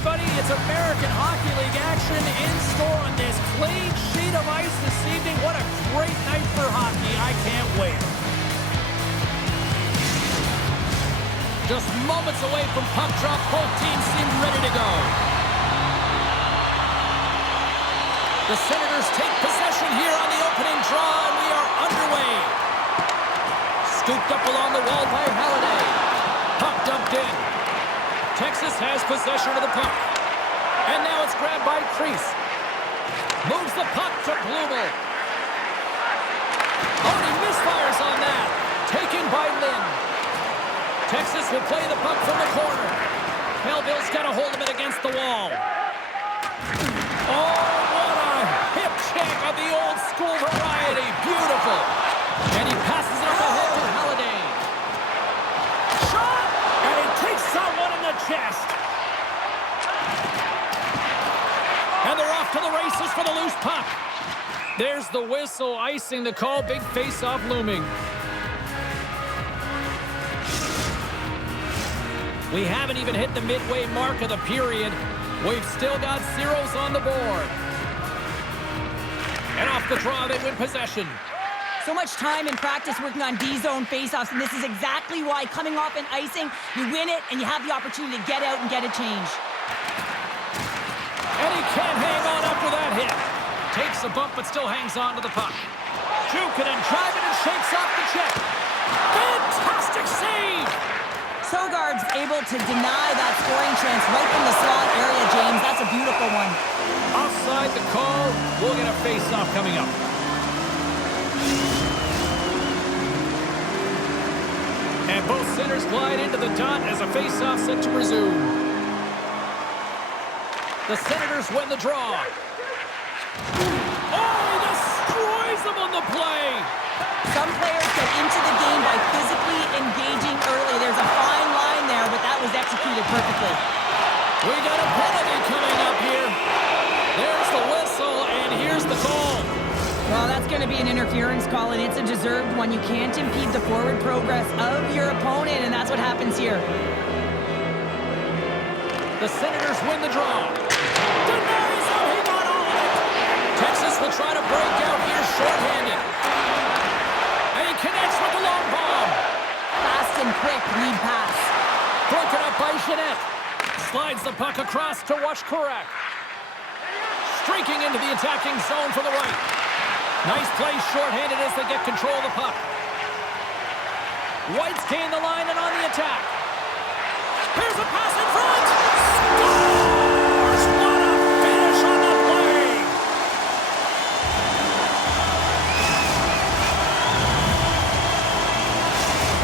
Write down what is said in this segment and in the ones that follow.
everybody. It's American Hockey League action in store on this clean sheet of ice this evening. What a great night for hockey. I can't wait. Just moments away from puck drop. Both teams seem ready to go. The Senators take possession here on the opening draw, and we are underway. Scooped up along the wall by Halliday. Puck dumped in. Texas has possession of the puck. And now it's grabbed by Kreis. Moves the puck to Blumel. Oh, he misfires on that. Taken by Lynn. Texas will play the puck from the corner. Bellville's got a hold of it against the wall. Oh, what a hip check of the old school variety. Beautiful. And he passes it up ahead to Halliday. Shot! And he takes someone in the chest. And they're off to the races for the loose puck. There's the whistle, icing the call. Big face-off looming. We haven't even hit the midway mark of the period. We've still got zeros on the board. And off the draw, they win possession. So much time in practice working on D-zone faceoffs, and this is exactly why coming off an icing, you win it, and you have the opportunity to get out and get a change. And he can't hang on after that hit. Takes a bump, but still hangs on to the puck. Jukunin driving and shakes off the check. Fantastic save! Sogard's able to deny that scoring chance right from the slot area, James. That's a beautiful one. Offside the call. We'll get a face-off coming up. And both centers glide into the dot as a face-off set to resume. The Senators win the draw. Oh, he destroys them on the play. Some players get into the game by physically engaging early. There's a fine line there, but that was executed perfectly. We got a penalty coming up here. There's the whistle, and here's the call. Well, that's going to be an interference call, and it's a deserved one. You can't impede the forward progress of your opponent, and that's what happens here. The Senators win the draw. Denies him, he got all of it. Texas will try to break out here shorthanded. And he connects with the long bomb. Fast and quick lead pass. Broken up by Jeanette. Slides the puck across to Washkurak. Streaking into the attacking zone for the right. Nice play shorthanded as they get control of the puck. White's gain the line and on the attack. Here's a pass in front. Scores! What a finish on the play.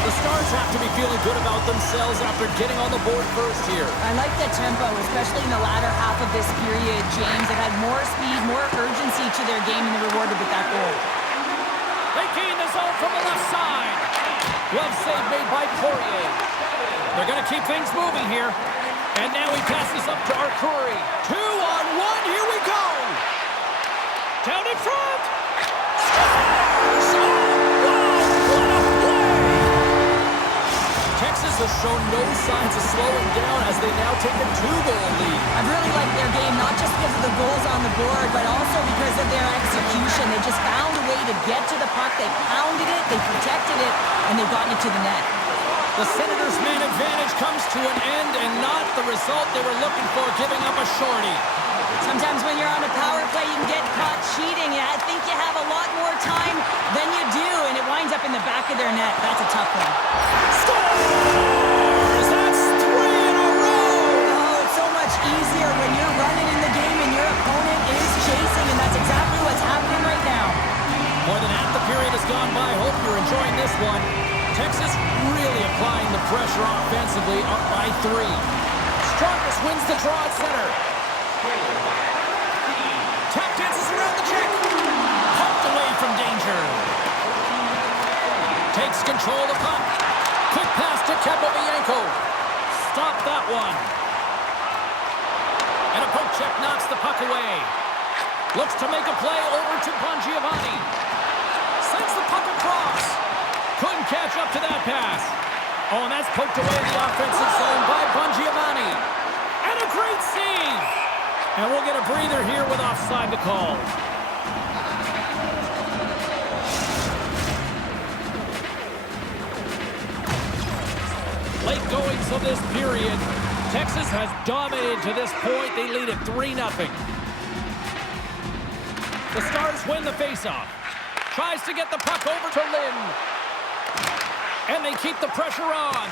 The Stars have to be feeling good about themselves after getting on the board first here. I like the tempo, especially in the latter half of this period, James. They've had more speed, more urgency to their game, and they're rewarded with that goal. They gain the zone from the left side. Glove save made by Poirier. They're going to keep things moving here. And now he passes up to Arcuri. 2-on-1, here we go. Down in front. Scores! Oh, wow, what a play! Texas has shown no signs of slowing down as they now take a 2-goal lead. I really like their game, not just because of the goals on the board, but also because of their execution. They just found a way to get to the puck. They pounded it, they protected it, and they've gotten it to the net. The Senators' man advantage comes to an end and not the result they were looking for, giving up a shorty. Sometimes when you're on a power play, you can get caught cheating. I think you have a lot more time than you do, and it winds up in the back of their net. That's a tough one. Scores! That's 3 in a row! Oh, it's so much easier when you're running in the game and your opponent is chasing, and that's exactly what's happening right now. More than half the period has gone by. Hope you're enjoying this one. Texas really applying the pressure offensively, up by 3. Strongest wins the draw at center. Tap dances around the check. Pumped away from danger. Takes control of the puck. Quick pass to Kebovienko. Stop that one. And a poke check knocks the puck away. Looks to make a play over to Bongiovanni. Sends the puck across. Couldn't catch up to that pass. Oh, and that's poked away in the offensive zone by Bongiovanni. And And a great save! And we'll get a breather here with offside to call. Late goings of this period. Texas has dominated to this point. They lead at 3-0. The Stars win the faceoff. Tries to get the puck over to Lynn. And they keep the pressure on.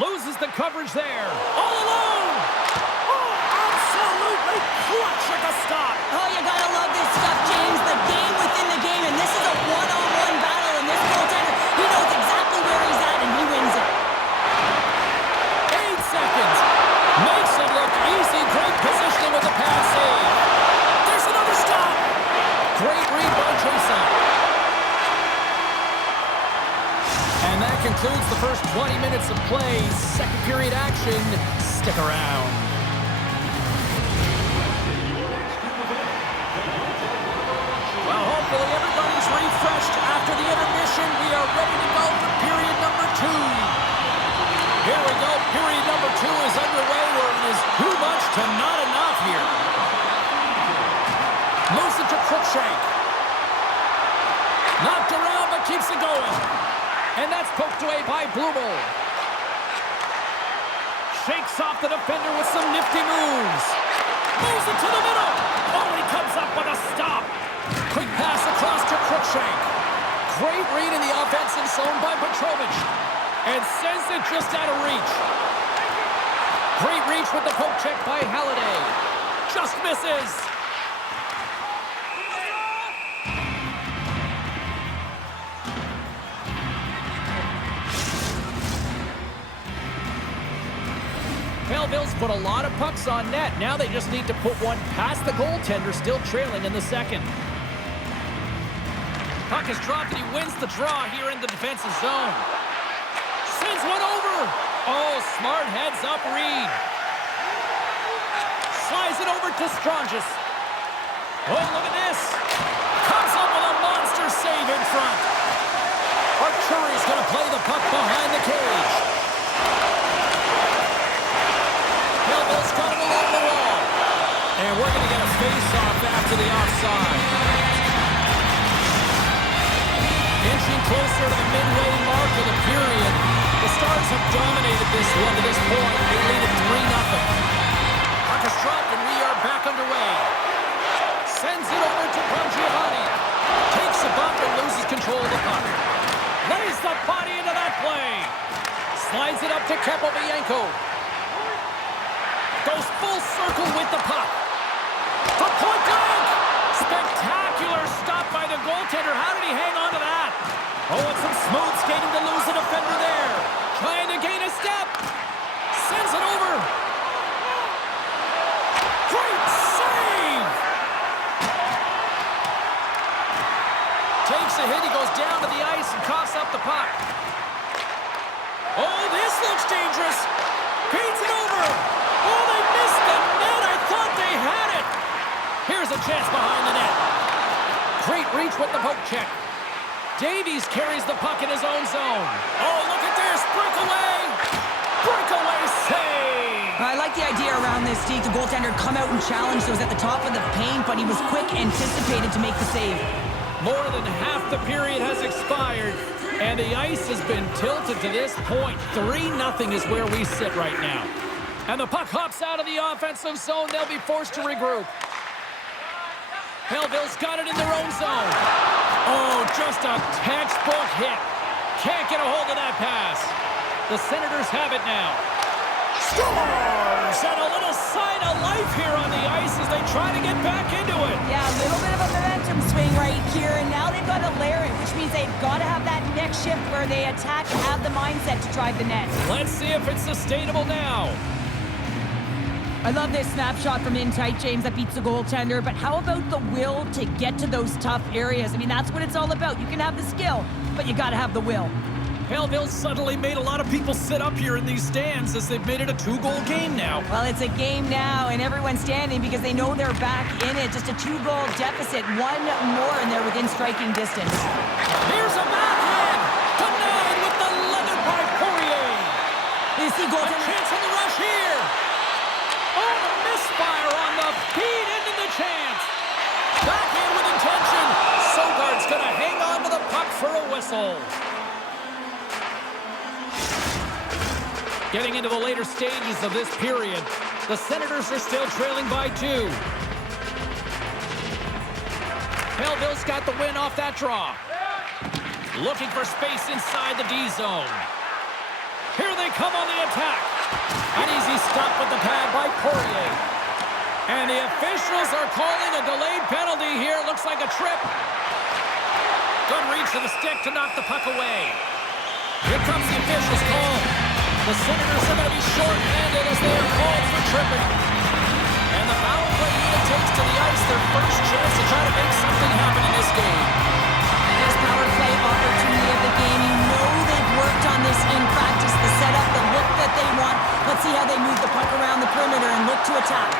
Loses the coverage there. All alone! Oh, absolutely clutch at the stop. Oh, you gotta love this stuff, James. The game within the game, and this is a one-on-one battle, and this goaltender, he knows exactly where he's at, and he wins it. 8 seconds. Makes it look easy. Great positioning with the pass save. There's another stop. Great read by Jason. And that concludes the first 20 minutes of play. Second period action. Stick around. Well, hopefully everybody's refreshed after the intermission. We are ready to go for period number 2. Here we go. Period number 2 is underway where it is too much to not enough here. Moves it to Cruikshank. Knocked around but keeps it going. And that's poked away by Blumel. Shakes off the defender with some nifty moves. Moves it to the middle. Oh, and he comes up with a stop. Quick pass across to Cruikshank. Great read in the offensive zone by Petrovich. And sends it just out of reach. Great reach with the poke check by Halliday. Just misses. Bellville's put a lot of pucks on net. Now they just need to put one past the goaltender, still trailing in the second. Puck is dropped and he wins the draw here in the defensive zone. Sends one over. Oh, smart heads-up read. Slides it over to Strangis. Oh, look at this. Comes up with a monster save in front. Arturi's going to play the puck behind the cage. Bellville's got it along the wall. And we're going to get a face-off after the offside. Inching closer to the midway mark of the period. The Stars have dominated this one to this point. They lead at 3-0. Puck is dropped and we are back underway. Sends it over to Pongiani. Takes a bump and loses control of the puck. Lays the body into that play. Slides it up to Kepovienko. Goes full circle with the puck. For point blank! Spectacular stop by the goaltender. How did he hang on to that? Oh, and some smooth skating to lose a defender there. Trying to gain a step. Sends it over. Great save! Takes a hit. He goes down to the ice and coughs up the puck. Oh, this looks dangerous. Feeds it over. Oh, they missed the net. I thought they had it. Here's a chance behind the net. Great reach with the poke check. Davies carries the puck in his own zone. Oh, look at this. Breakaway. Breakaway save. I like the idea around this, Steve. The goaltender come out and challenge those at the top of the paint, but he was quick, anticipated to make the save. More than half the period has expired, and the ice has been tilted to this point. 3-0 is where we sit right now. And the puck hops out of the offensive zone. They'll be forced to regroup. Bellville's got it in their own zone. Oh, just a textbook hit. Can't get a hold of that pass. The Senators have it now. Stars! And a little sign of life here on the ice as they try to get back into it. Yeah, a little bit of a momentum swing right here, and now they've got to layer it, which means they've got to have that next shift where they attack and have the mindset to drive the net. Let's see if it's sustainable now. I love this snapshot from in tight, James, that beats the goaltender, but how about the will to get to those tough areas? I mean, that's what it's all about. You can have the skill, but you got to have the will. Bellville suddenly made a lot of people sit up here in these stands as they've made it a 2-goal game now. Well, it's a game now, and everyone's standing because they know they're back in it. Just a 2-goal deficit. One more, and they're within striking distance. Here's a backhand. Denied with the leather by Poirier. You see, A chance on the rush here. for a whistle. Getting into the later stages of this period, the Senators are still trailing by 2. Belleville's got the win off that draw. Looking for space inside the D zone. Here they come on the attack. An easy stop with the pad by Poirier. And the officials are calling a delayed penalty here. Looks like a trip. Good reach to the stick to knock the puck away. Here comes the officials' call. The Senators are going to be short-handed as they are called for tripping. And the power play unit takes to the ice their first chance to try to make something happen in this game. First power play opportunity of the game. You know they've worked on this in practice, the setup, the look that they want. Let's see how they move the puck around the perimeter and look to attack.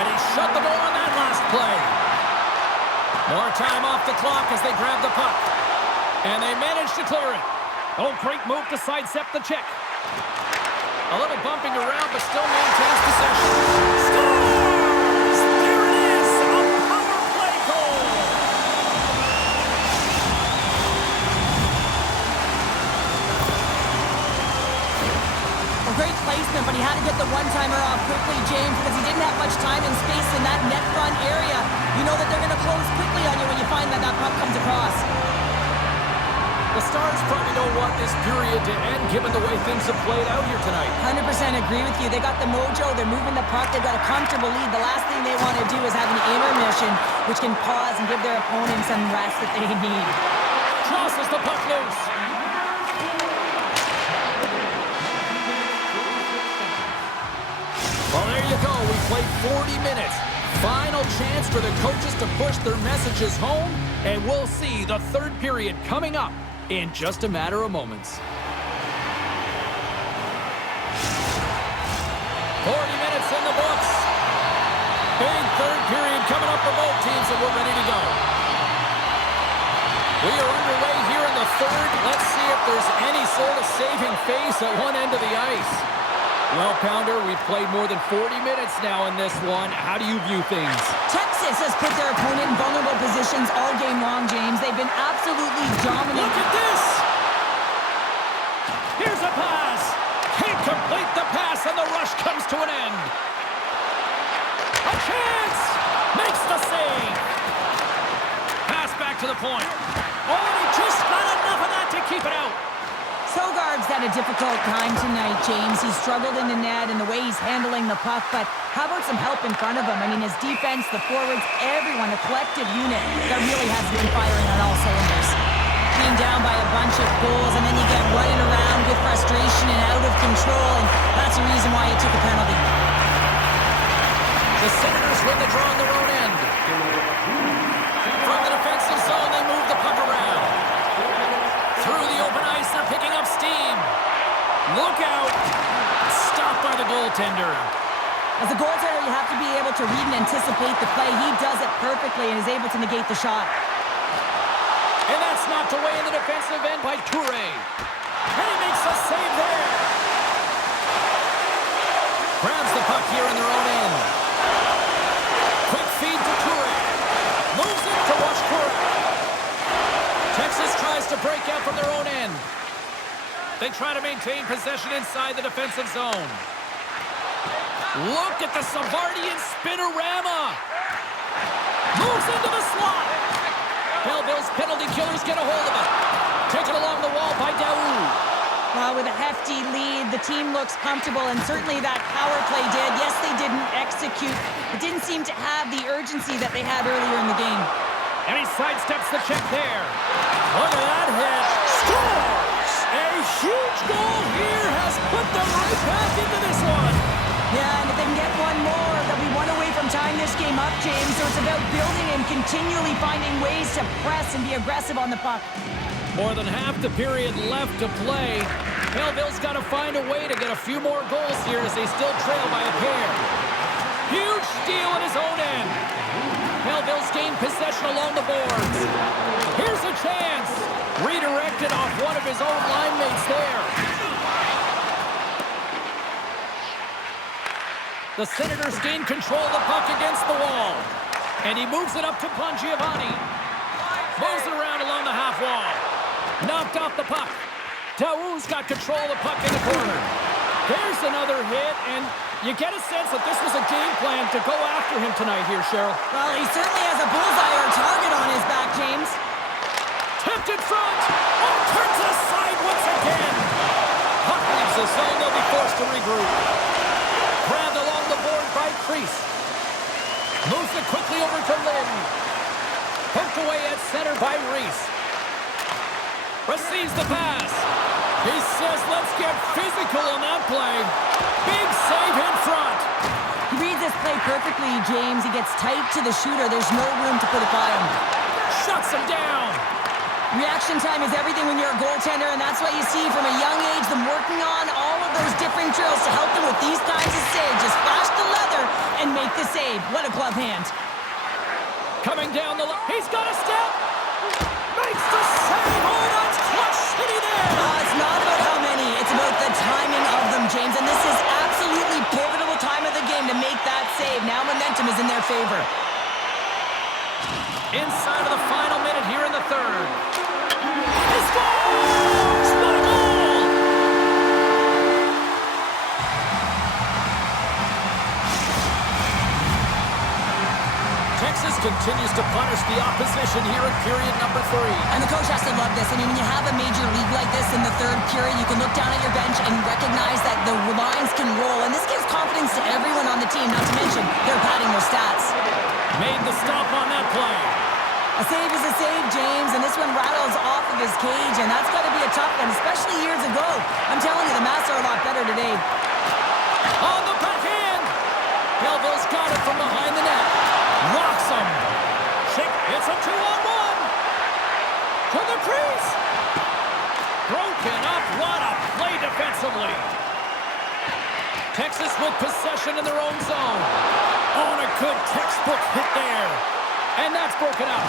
And he shut the door on that last play. More time off the clock as they grab the puck. And they manage to clear it. Oh, great move to sidestep the check. A little bumping around, but still maintains possession. Scores! There it is! A power play goal! A great placement, but he had to get the one-timer off quickly, James, because he didn't have much time and space in that net front area. You know that they're going to close quickly on you when you find that that puck comes across. The Stars probably don't want this period to end, given the way things have played out here tonight. 100% agree with you. They got the mojo. They're moving the puck. They've got a comfortable lead. The last thing they want to do is have an intermission, which can pause and give their opponent some rest that they need. Crosses the puck loose. Well, there you go. We played 40 minutes. Final chance for the coaches to push their messages home, and we'll see the third period coming up in just a matter of moments. 40 minutes in the books. Big third period coming up for both teams, and we're ready to go. We are underway here in the third. Let's see if there's any sort of saving face at one end of the ice. Well, Pounder, we've played more than 40 minutes now in this one. How do you view things? Texas has put their opponent in vulnerable positions all game long, James. They've been absolutely dominant. Look at this! Here's a pass. Can't complete the pass, and the rush comes to an end. A chance! Makes the save. Pass back to the point. Oh, he just got enough of that to keep it out. Sogard's had a difficult time tonight, James. He's struggled in the net and the way he's handling the puck, but how about some help in front of him? I mean, his defense, the forwards, everyone, a collective unit that really has to be firing on all cylinders. Being down by a bunch of goals, and then you get running around with frustration and out of control, and that's the reason why he took a penalty. The Senators win the draw on their own end. From the defensive zone, they move the puck around. Through the open ice, they're picking up steam. Look out. Stopped by the goaltender. As a goaltender, you have to be able to read and anticipate the play. He does it perfectly and is able to negate the shot. And that's knocked away in the defensive end by Toure. And he makes a save there. Grabs the puck here in their own end. Quick feed to Toure. Moves it to Washburn. Texas tries to break out from their own end. They try to maintain possession inside the defensive zone. Look at the Savardian spinorama. Moves into the slot. Belleville's penalty killers get a hold of it. Taken along the wall by Daoud. Well, with a hefty lead, the team looks comfortable, and certainly that power play did. Yes, they didn't execute. It didn't seem to have the urgency that they had earlier in the game. And he sidesteps the check there. Look at that hit. Scores! A huge goal here has put them right back into this one. Yeah, and if they can get one more, they'll be one away from tying this game up, James. So it's about building and continually finding ways to press and be aggressive on the puck. More than half the period left to play. Belleville's got to find a way to get a few more goals here as they still trail by a pair. Huge steal at his own end. Belleville's gained possession along the boards. Here's a chance. Redirected off one of his own line mates there. The Senators gain control of the puck against the wall. And he moves it up to Pongiovanni. Moves it around along the half wall. Knocked off the puck. Daou's got control of the puck in the corner. There's another hit, and you get a sense that this was a game plan to go after him tonight here, Cheryl. Well, he certainly has a bullseye or target on his back, James. Tipped in front. Oh, turns it aside once again. Puck leaves the zone. They'll be forced to regroup. Grabbed along the board by Kreis. Moves it quickly over to Lynn. Poked away at center by Reese. Receives the pass. He says, let's get physical on that play. Big save in front. He reads this play perfectly, James. He gets tight to the shooter. There's no room to put it by him. Shuts him down. Reaction time is everything when you're a goaltender, and that's why you see from a young age them working on all of those different drills to help them with these kinds of saves. Just flash the leather and make the save. What a glove hand. Coming down the line. He's got a step. Makes the save. Oh, that's clutch city there. It's not about how many. It's about the timing of them, James. And this is absolutely pivotal time of the game to make that save. Now momentum is in their favor. Inside of the final minute here in the third. He scores! What a goal! Texas continues to punish the opposition here in period number 3. And the coach has to love this. I mean, when you have a major league like this in the third period, you can look down at your bench and recognize that the lines can roll. And this gives confidence to everyone on the team, not to mention they're padding their stats. Made the stop on that play. A save is a save, James, and this one rattles off of his cage, and that's got to be a tough one, especially years ago. I'm telling you, the Mavs are a lot better today. On the backhand. Bellville's got it from behind the net. Rocks him. It's a 2-on-1. To the crease. Broken up. What a play defensively. Texas with possession in their own zone. On a good textbook hit there. And that's broken up.